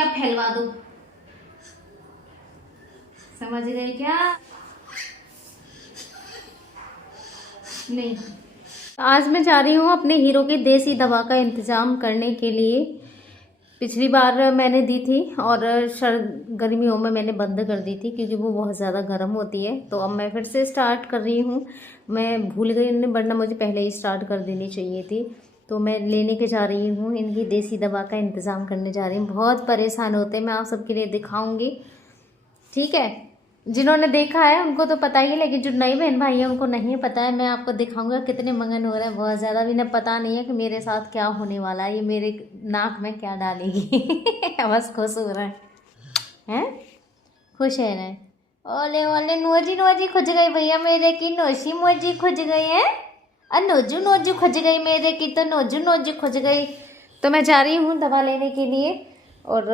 आप फैलवा दो। समझ गए क्या? नहीं। आज मैं जा रही हूँ अपने हीरो की देसी दवा का इंतज़ाम करने के लिए। पिछली बार मैंने दी थी और गर्मियों में मैंने बंद कर दी थी क्योंकि वो बहुत ज़्यादा गर्म होती है। तो अब मैं फिर से स्टार्ट कर रही हूँ। मैं भूल गई, वरना मुझे पहले ही स्टार्ट कर देनी चाहिए थी। तो मैं लेने के जा रही हूँ, इनकी देसी दवा का इंतज़ाम करने जा रही हूँ। बहुत परेशान होते हैं, मैं आप सबके लिए दिखाऊँगी, ठीक है। जिन्होंने देखा है उनको तो पता ही है, लेकिन जो नए बहन भाई हैं उनको नहीं पता है। मैं आपको दिखाऊंगा कितने मगन हो रहे हैं, बहुत ज़्यादा भी ना पता नहीं है कि मेरे साथ क्या होने वाला है, ये मेरे नाक में क्या डालेगी। बस खुश हो रहा है, हैं? खुश है ना? ओले ओले नोजी नोजी खुज गई भैया मेरे की, नोशी मोजी खुज गई है। नोजू नोजू खुज गई मेरे की, तो नोजू नोजू खुज गई। तो मैं जा रही हूँ दवा लेने के लिए, और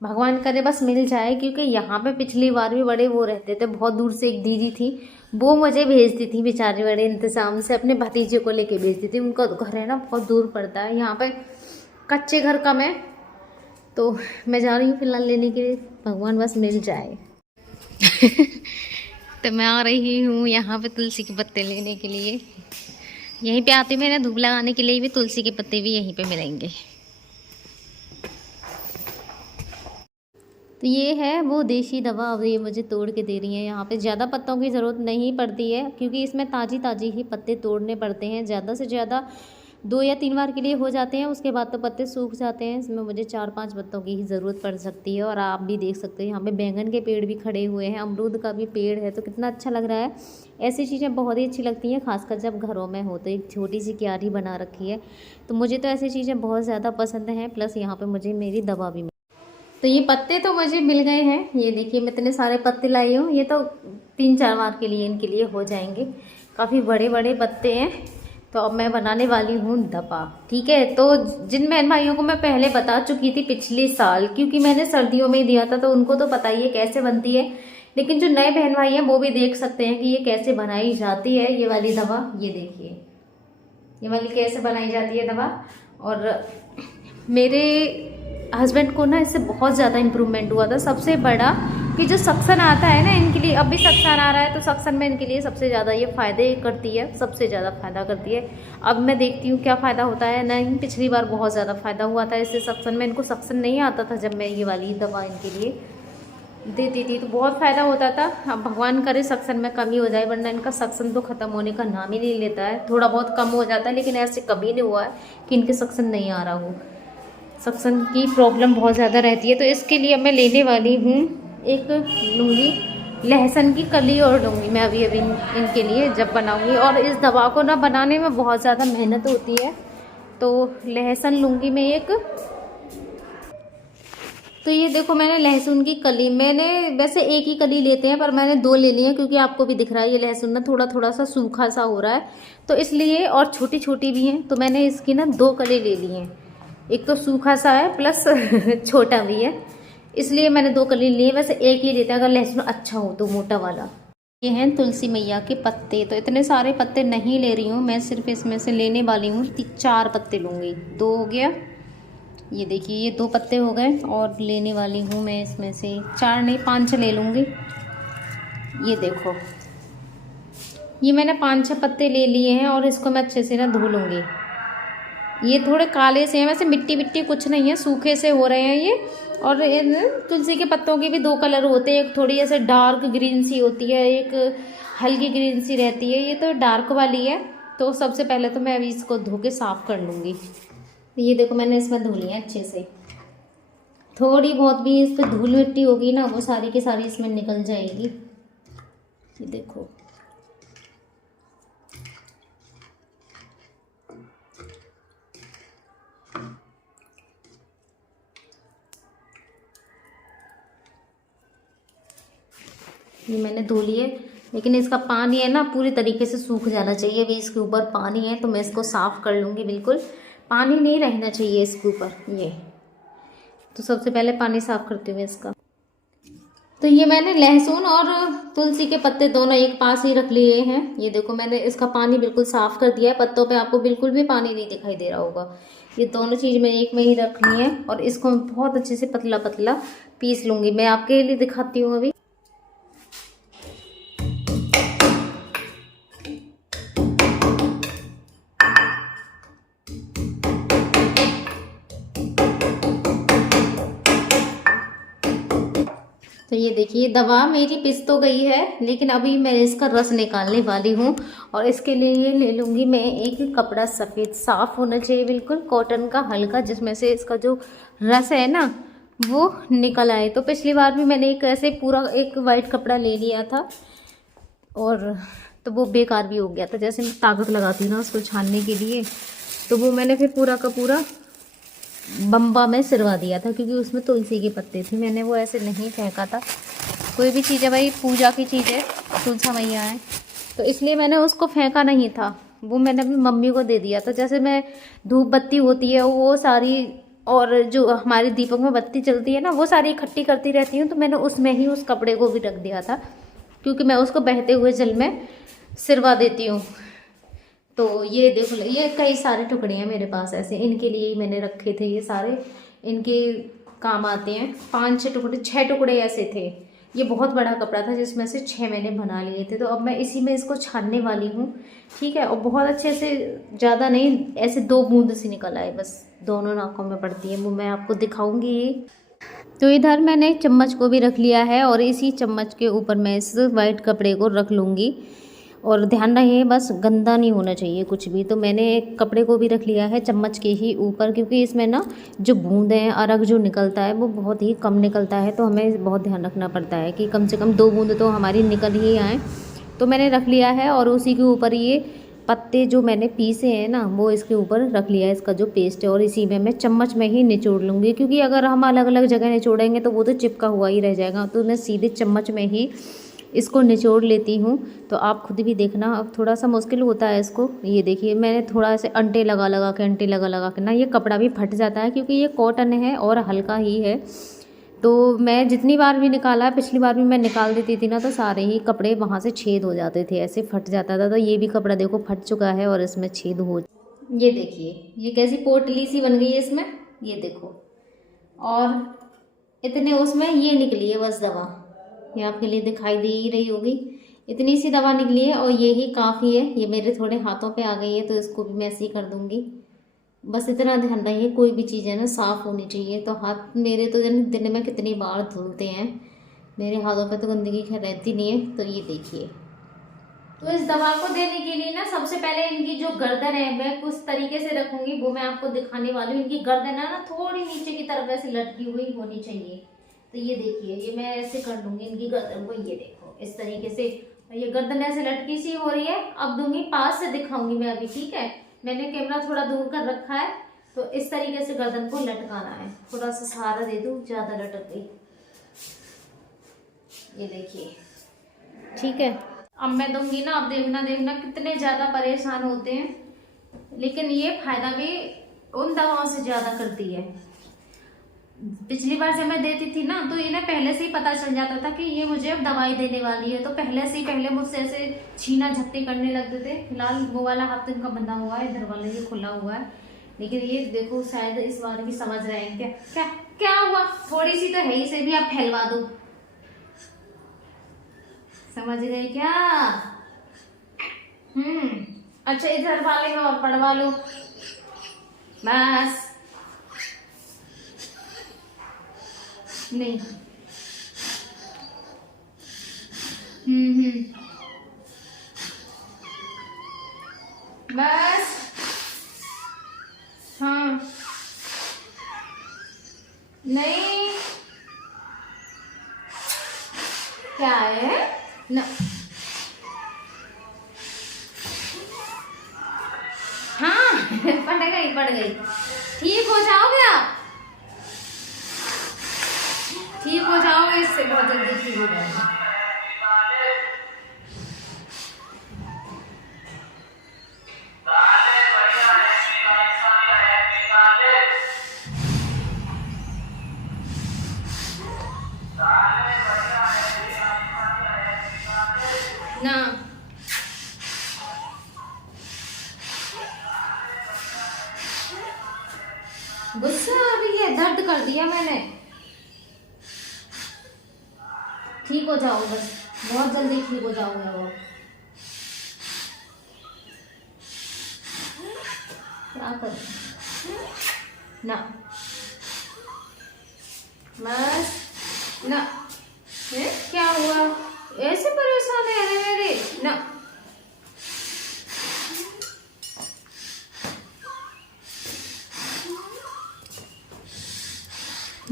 भगवान करे बस मिल जाए, क्योंकि यहाँ पे पिछली बार भी बड़े वो रहते थे। बहुत दूर से एक दीदी थी, वो मुझे भेजती थी बेचारी, बड़े इंतज़ाम से अपने भतीजे को लेके भेजती थी। उनका घर है ना बहुत दूर पड़ता है, यहाँ पे कच्चे घर कम है। तो मैं जा रही हूँ फिलहाल लेने के लिए, भगवान बस मिल जाए। तो मैं आ रही हूँ यहाँ पे तुलसी के पत्ते लेने के लिए। यहीं पे आती हूँ, मैंने धूप लगाने के लिए भी तुलसी के पत्ते भी यहीं पे मिलेंगे। तो ये है वो देसी दवा, अब ये मुझे तोड़ के दे रही है। यहाँ पे ज़्यादा पत्तों की ज़रूरत नहीं पड़ती है, क्योंकि इसमें ताज़ी ताज़ी ही पत्ते तोड़ने पड़ते हैं। ज़्यादा से ज़्यादा 2 या 3 बार के लिए हो जाते हैं, उसके बाद तो पत्ते सूख जाते हैं। इसमें मुझे 4-5 पत्तों की ही ज़रूरत पड़ सकती है। और आप भी देख सकते हैं यहाँ पे बैंगन के पेड़ भी खड़े हुए हैं, अमरूद का भी पेड़ है, तो कितना अच्छा लग रहा है। ऐसी चीज़ें बहुत ही अच्छी लगती हैं, खासकर जब घरों में हो। तो एक छोटी सी क्यारी बना रखी है, तो मुझे तो ऐसी चीज़ें बहुत ज़्यादा पसंद हैं। प्लस यहाँ पर मुझे मेरी दवा भी। तो ये पत्ते तो मुझे मिल गए हैं, ये देखिए मैं इतने सारे पत्ते लाई हूँ। ये तो 3-4 बार के लिए इनके लिए हो जाएंगे, काफ़ी बड़े बड़े पत्ते हैं। तो अब मैं बनाने वाली हूँ दवा, ठीक है। तो जिन बहन भाइयों को मैं पहले बता चुकी थी पिछले साल, क्योंकि मैंने सर्दियों में ही दिया था, तो उनको तो पता ही है कैसे बनती है। लेकिन जो नए बहन भाई हैं वो भी देख सकते हैं कि ये कैसे बनाई जाती है ये वाली दवा। ये देखिए ये वाली कैसे बनाई जाती है दवा। और मेरे हस्बैंड को ना इससे बहुत ज़्यादा इम्प्रूवमेंट हुआ था। सबसे बड़ा कि जो सक्सन आता है ना इनके लिए, अब भी सक्सन आ रहा है, तो सक्सन में इनके लिए सबसे ज़्यादा ये फ़ायदे करती है, सबसे ज़्यादा फ़ायदा करती है। अब मैं देखती हूँ क्या फ़ायदा होता है। नहीं, पिछली बार बहुत ज़्यादा फ़ायदा हुआ था इससे सक्सन में। इनको सक्सन नहीं आता था जब मैं ये वाली दवा इनके लिए देती थी, तो बहुत फ़ायदा होता था। अब भगवान करे सक्सन में कमी हो जाए, वरना इनका सक्सन तो ख़त्म होने का नाम ही नहीं लेता है। थोड़ा बहुत कम हो जाता है, लेकिन ऐसे कभी नहीं हुआ है कि इनके सक्सन नहीं आ रहा हो। सक्सन की प्रॉब्लम बहुत ज़्यादा रहती है। तो इसके लिए मैं लेने वाली हूँ एक लूँगी लहसुन की कली, और लूँगी मैं अभी इनके लिए जब बनाऊँगी। और इस दवा को ना बनाने में बहुत ज़्यादा मेहनत होती है, तो लहसुन लूँगी मैं एक। तो ये देखो मैंने लहसुन की कली, मैंने वैसे एक ही कली लेते हैं, पर मैंने 2 ले ली है, क्योंकि आपको भी दिख रहा है ये लहसुन ना थोड़ा थोड़ा सा सूखा सा हो रहा है, तो इसलिए। और छोटी छोटी भी हैं, तो मैंने इसकी ना 2 कली ले ली हैं। एक तो सूखा सा है प्लस छोटा भी है, इसलिए मैंने 2 कली लिए। वैसे एक ही लेते हैं अगर लहसुन अच्छा हो तो, मोटा वाला। ये हैं तुलसी मैया के पत्ते। तो इतने सारे पत्ते नहीं ले रही हूँ मैं, सिर्फ इसमें से लेने वाली हूँ 4 पत्ते लूँगी। 2 हो गया, ये देखिए ये 2 पत्ते हो गए। और लेने वाली हूँ मैं इसमें से 4 नहीं 5 ले लूँगी। ये देखो ये मैंने 5-6 पत्ते ले लिए हैं, और इसको मैं अच्छे से ना धो लूँगी। ये थोड़े काले से हैं, वैसे मिट्टी मिट्टी कुछ नहीं है, सूखे से हो रहे हैं ये। और इन तुलसी के पत्तों के भी 2 कलर होते हैं, एक थोड़ी ऐसे डार्क ग्रीन सी होती है, एक हल्की ग्रीन सी रहती है। ये तो डार्क वाली है। तो सबसे पहले तो मैं अभी इसको धो के साफ़ कर लूँगी। ये देखो मैंने इसमें धो लिया अच्छे से। थोड़ी बहुत भी इस पर धूल मिट्टी होगी ना, वो सारी की सारी इसमें निकल जाएगी। ये देखो ये मैंने धो लिए, लेकिन इसका पानी है ना पूरी तरीके से सूख जाना चाहिए। अभी इसके ऊपर पानी है, तो मैं इसको साफ़ कर लूँगी। बिल्कुल पानी नहीं रहना चाहिए इसके ऊपर। ये तो सबसे पहले पानी साफ़ करती हूँ इसका। तो ये मैंने लहसुन और तुलसी के पत्ते दोनों एक पास ही रख लिए हैं। ये देखो मैंने इसका पानी बिल्कुल साफ़ कर दिया है। पत्तों पे आपको बिल्कुल भी पानी नहीं दिखाई दे रहा होगा। ये दोनों चीज़ मैं एक में ही रखनी है और इसको मैं बहुत अच्छे से पतला पतला पीस लूँगी। मैं आपके लिए दिखाती हूँ अभी। तो ये देखिए दवा मेरी पिस तो गई है, लेकिन अभी मैं इसका रस निकालने वाली हूँ। और इसके लिए ये ले लूँगी मैं एक कपड़ा, सफ़ेद साफ़ होना चाहिए बिल्कुल, कॉटन का हल्का, जिसमें से इसका जो रस है ना वो निकल आए। तो पिछली बार भी मैंने एक ऐसे पूरा एक वाइट कपड़ा ले लिया था और तो वो बेकार भी हो गया था। जैसे मैं ताकत लगाती हूँ ना उसको छानने के लिए, तो वो मैंने फिर पूरा का पूरा बम्बा में सिरवा दिया था, क्योंकि उसमें तुलसी के पत्ते थे। मैंने वो ऐसे नहीं फेंका था। कोई भी चीज़ है भाई, पूजा की चीज़ है, तुलसा मैया है, तो इसलिए मैंने उसको फेंका नहीं था। वो मैंने अपनी मम्मी को दे दिया था। जैसे मैं धूप बत्ती होती है वो सारी, और जो हमारे दीपक में बत्ती चलती है ना, वो सारी इकट्ठी करती रहती हूँ, तो मैंने उसमें ही उस कपड़े को भी रख दिया था, क्योंकि मैं उसको बहते हुए जल में सिरवा देती हूँ। तो ये देखो, ये कई सारे टुकड़े हैं मेरे पास ऐसे, इनके लिए ही मैंने रखे थे ये सारे, इनके काम आते हैं। 5-6 टुकड़े, 6 टुकड़े ऐसे थे। ये बहुत बड़ा कपड़ा था जिसमें से 6 मैंने बना लिए थे। तो अब मैं इसी में इसको छानने वाली हूँ, ठीक है। और बहुत अच्छे से, ज़्यादा नहीं, ऐसे 2 बूंद सी निकल आए बस, दोनों नाकों में पड़ती है, वो मैं आपको दिखाऊंगी। तो इधर मैंने चम्मच को भी रख लिया है और इसी चम्मच के ऊपर मैं इस वाइट कपड़े को रख लूँगी। और ध्यान रहे बस गंदा नहीं होना चाहिए कुछ भी। तो मैंने एक कपड़े को भी रख लिया है चम्मच के ही ऊपर, क्योंकि इसमें ना जो बूंदें अरग जो निकलता है वो बहुत ही कम निकलता है। तो हमें बहुत ध्यान रखना पड़ता है कि कम से कम 2 बूंद तो हमारी निकल ही आए। तो मैंने रख लिया है और उसी के ऊपर ये पत्ते जो मैंने पीसे हैं ना वो इसके ऊपर रख लिया है, इसका जो पेस्ट है। और इसी में मैं चम्मच में ही निचोड़ लूँगी, क्योंकि अगर हम अलग अलग जगह निचोड़ेंगे तो वो तो चिपका हुआ ही रह जाएगा। तो मैं सीधे चम्मच में ही इसको निचोड़ लेती हूँ। तो आप खुद भी देखना, अब थोड़ा सा मुश्किल होता है इसको। ये देखिए मैंने थोड़ा से अंटे लगा लगा के ना, ये कपड़ा भी फट जाता है, क्योंकि ये कॉटन है और हल्का ही है। तो मैं जितनी बार भी निकाला है, पिछली बार भी मैं निकाल देती थी ना, तो सारे ही कपड़े वहाँ से छेद हो जाते थे, ऐसे फट जाता था। तो ये भी कपड़ा देखो फट चुका है और इसमें छेद हो, ये देखिए ये कैसी पोटली सी बन गई है इसमें, ये देखो। और इतने उसमें ये निकली है बस दवा, ये आपके लिए दिखाई दे ही रही होगी, इतनी सी दवा निकली है और ये ही काफ़ी है। ये मेरे थोड़े हाथों पे आ गई है तो इसको भी मैं ऐसे ही कर दूँगी। बस इतना ध्यान रखिए, कोई भी चीज़ है ना साफ़ होनी चाहिए। तो हाथ मेरे तो दिन में कितनी बार धुलते हैं, मेरे हाथों पे तो गंदगी रहती नहीं है। तो ये देखिए, तो इस दवा को देने के लिए ना सबसे पहले इनकी जो गर्दन है मैं कुछ तरीके से रखूँगी, वो मैं आपको दिखाने वाली हूँ। इनकी गर्दन है ना थोड़ी नीचे की तरफ ऐसे लटकी हुई होनी चाहिए। तो ये देखिए, ये मैं ऐसे कर लूँगी इनकी गर्दन को, ये देखो इस तरीके से। ये गर्दन ऐसे लटकी सी हो रही है, अब दूंगी पास से दिखाऊंगी मैं अभी, ठीक है। मैंने कैमरा थोड़ा दूर कर रखा है, तो इस तरीके से गर्दन को लटकाना है। थोड़ा सा सहारा दे दूँ, ज़्यादा लटक गई, ये देखिए, ठीक है। अब मैं दूंगी ना, अब देखना कितने ज़्यादा परेशान होते हैं, लेकिन ये फायदा भी उन दवाओं से ज़्यादा करती है। पिछली बार जब मैं देती थी ना, तो इन्हें पहले से ही पता चल जाता था कि ये मुझे अब दवाई देने वाली है, तो पहले मुझसे ऐसे छीना झपटी करने लगते थे। फिलहाल वो वाला हाथ इनका बंधा हुआ है, इधर वाला ये खुला हुआ है, लेकिन ये देखो शायद इस बार भी समझ रहे हैं। क्या क्या क्या हुआ, थोड़ी सी तो है ही, से भी आप फैलवा दो, समझ गए क्या? अच्छा इधर वाले में और पड़वा लो बस। नहीं, बस, हाँ, नहीं, क्या है ना, हाँ पड़ गई। ठीक हो जाओगे आप, ठीक हो जाओगे, इससे बहुत जल्दी ठीक हो जाएगा। ना ठीक हो जाओगे, बस बहुत जल्दी ठीक हो जाओगे। वो क्या कर ना, बस ना। क्या हुआ, ऐसे परेशान है अरे मेरे ना।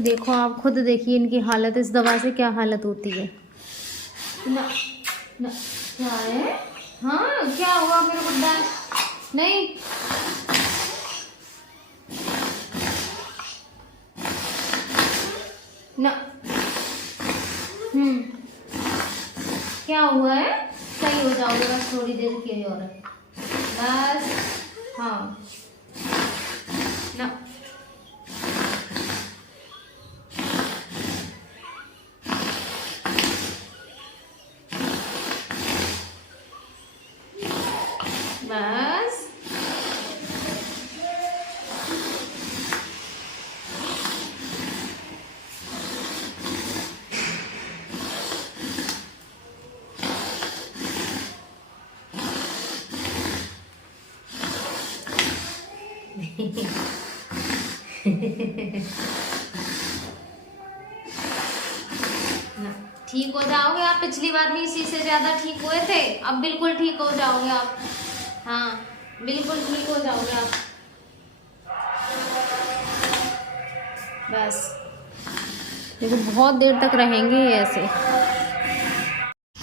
देखो आप खुद देखिए इनकी हालत, इस दवा से क्या हालत होती है ना। ना क्या है, हाँ क्या हुआ मेरे गुड्डा, नहीं ना। क्या हुआ है, सही हो जाओगे बस थोड़ी देर के लिए और, बस हाँ ना। बस ना, ठीक हो जाओगे आप। पिछली बार भी इसी से ज्यादा ठीक हुए थे, अब बिल्कुल ठीक हो जाओगे आप। हाँ बिल्कुल ठीक हो जाओगे आप, बस देखो बहुत देर तक रहेंगे ये ऐसे।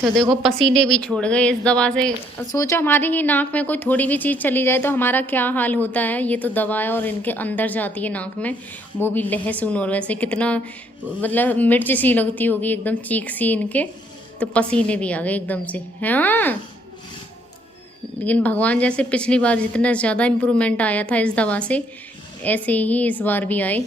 तो देखो पसीने भी छोड़ गए इस दवा से। सोचो हमारी ही नाक में कोई थोड़ी भी चीज़ चली जाए तो हमारा क्या हाल होता है। ये तो दवा है और इनके अंदर जाती है नाक में, वो भी लहसुन, और वैसे कितना मतलब मिर्च सी लगती होगी एकदम चीख सी इनके। तो पसीने भी आ गए एकदम से। हाँ लेकिन भगवान जैसे पिछली बार जितना ज़्यादा इम्प्रूवमेंट आया था इस दवा से, ऐसे ही इस बार भी आए।